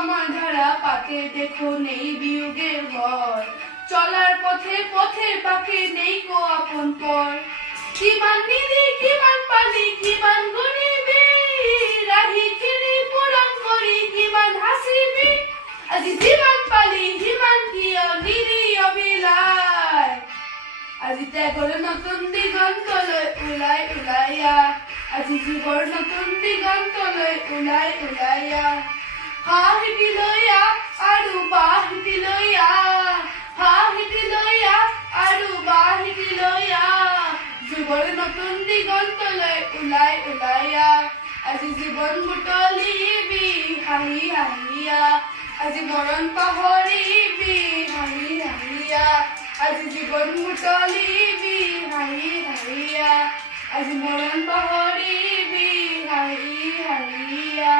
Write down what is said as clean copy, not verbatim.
আমার ধারা পাতে দেখো নেই বিয়োগের ভয় চলার পথে পথের পাখি নেই কো আপন পর কিমান নিদি কিমান পানি কিমান গরিবি রাহি খিরি পুরাণ করি কিমান হাসিবি আজি যিমান পালি সিমান কিয় নিদি অবিলাই আজি ত্যাগৰ নতুন দিগন্তলৈ ওলাই ওলাইয়া আজি জীৱৰ নতুন দিগন্তলৈ ওলাই ওলাইয়া হাঁহিটি লৈয়া আৰু বাহিটি লৈয়া হাঁহিটি লৈয়া আৰু বাহিটি লৈয়া জীৱৰ নতুন দিগন্তলৈ ওলাই ওলাইয়া আজি জীৱন বুটলিবি হাঁহি হাঁহিয়া আজি মৰণ পাহৰিবি হাঁহি হাঁহিয়া আজি জীৱন বুটলিবি হাঁহি হাঁহিয়া আজি মৰণ পাহৰিবি হাঁহি হাঁহিয়া